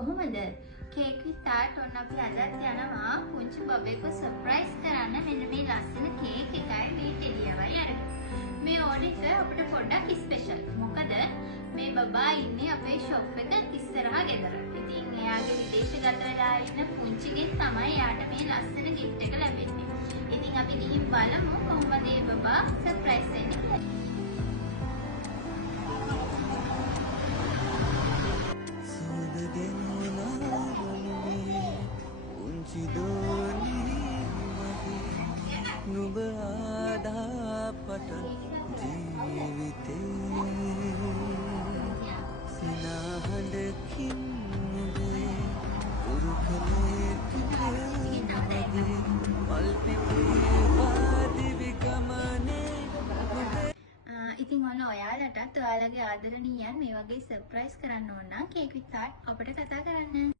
කොහොමද? Cake විත් art ඔන්න අපි අදත් යනවා පුංචි බබෙක්ව සර්ප්‍රයිස් කරන්න මෙන්න මේ ලස්සන කේක් එකයි මේ ටෙඩියවයි අරගෙන. මේ ඕඩර් එක අපිට පොඩ්ඩක් ස්පෙෂල්. මොකද මේ බබා ඉන්නේ අපේ ෂොප් එක ඉස්සරහා ගෙදර. ඉතින් එයාගේ විදේශගත වෙලා ඉන්න පුංචිගෙන් තමයි එයාට මේ ලස්සන gift එක ලැබෙන්නේ. ඉතින් අපි ගිහින් බලමු කොහොමද මේ බබා සර්ප්‍රයිස් වෙන්නේ කියලා. නුඹ ආදාපට ජීවිතේ සිනාහඬකින් නුඹේ උරුකලේ පිරේ මල්පිපේ වාදිවි ගමනේ ඉතින් ඔයාලටත් ඔයාලගේ ආදරණීයන් මේ වගේ සර්ප්‍රයිස් කරන්න ඕන නම් කේක් විත් ආර්ට් අපිට කතා කරන්න.